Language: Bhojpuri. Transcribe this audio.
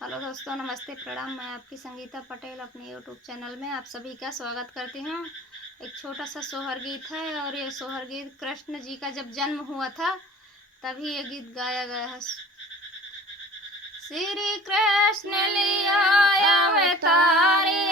हेलो दोस्तों, नमस्ते, प्रणाम। मैं आपकी संगीता पटेल अपने यूट्यूब चैनल में आप सभी का स्वागत करती हूँ। एक छोटा सा सोहर गीत है और ये सोहर गीत कृष्ण जी का जब जन्म हुआ था तभी ये गीत गाया गया है। श्री कृष्ण लिया अवतारी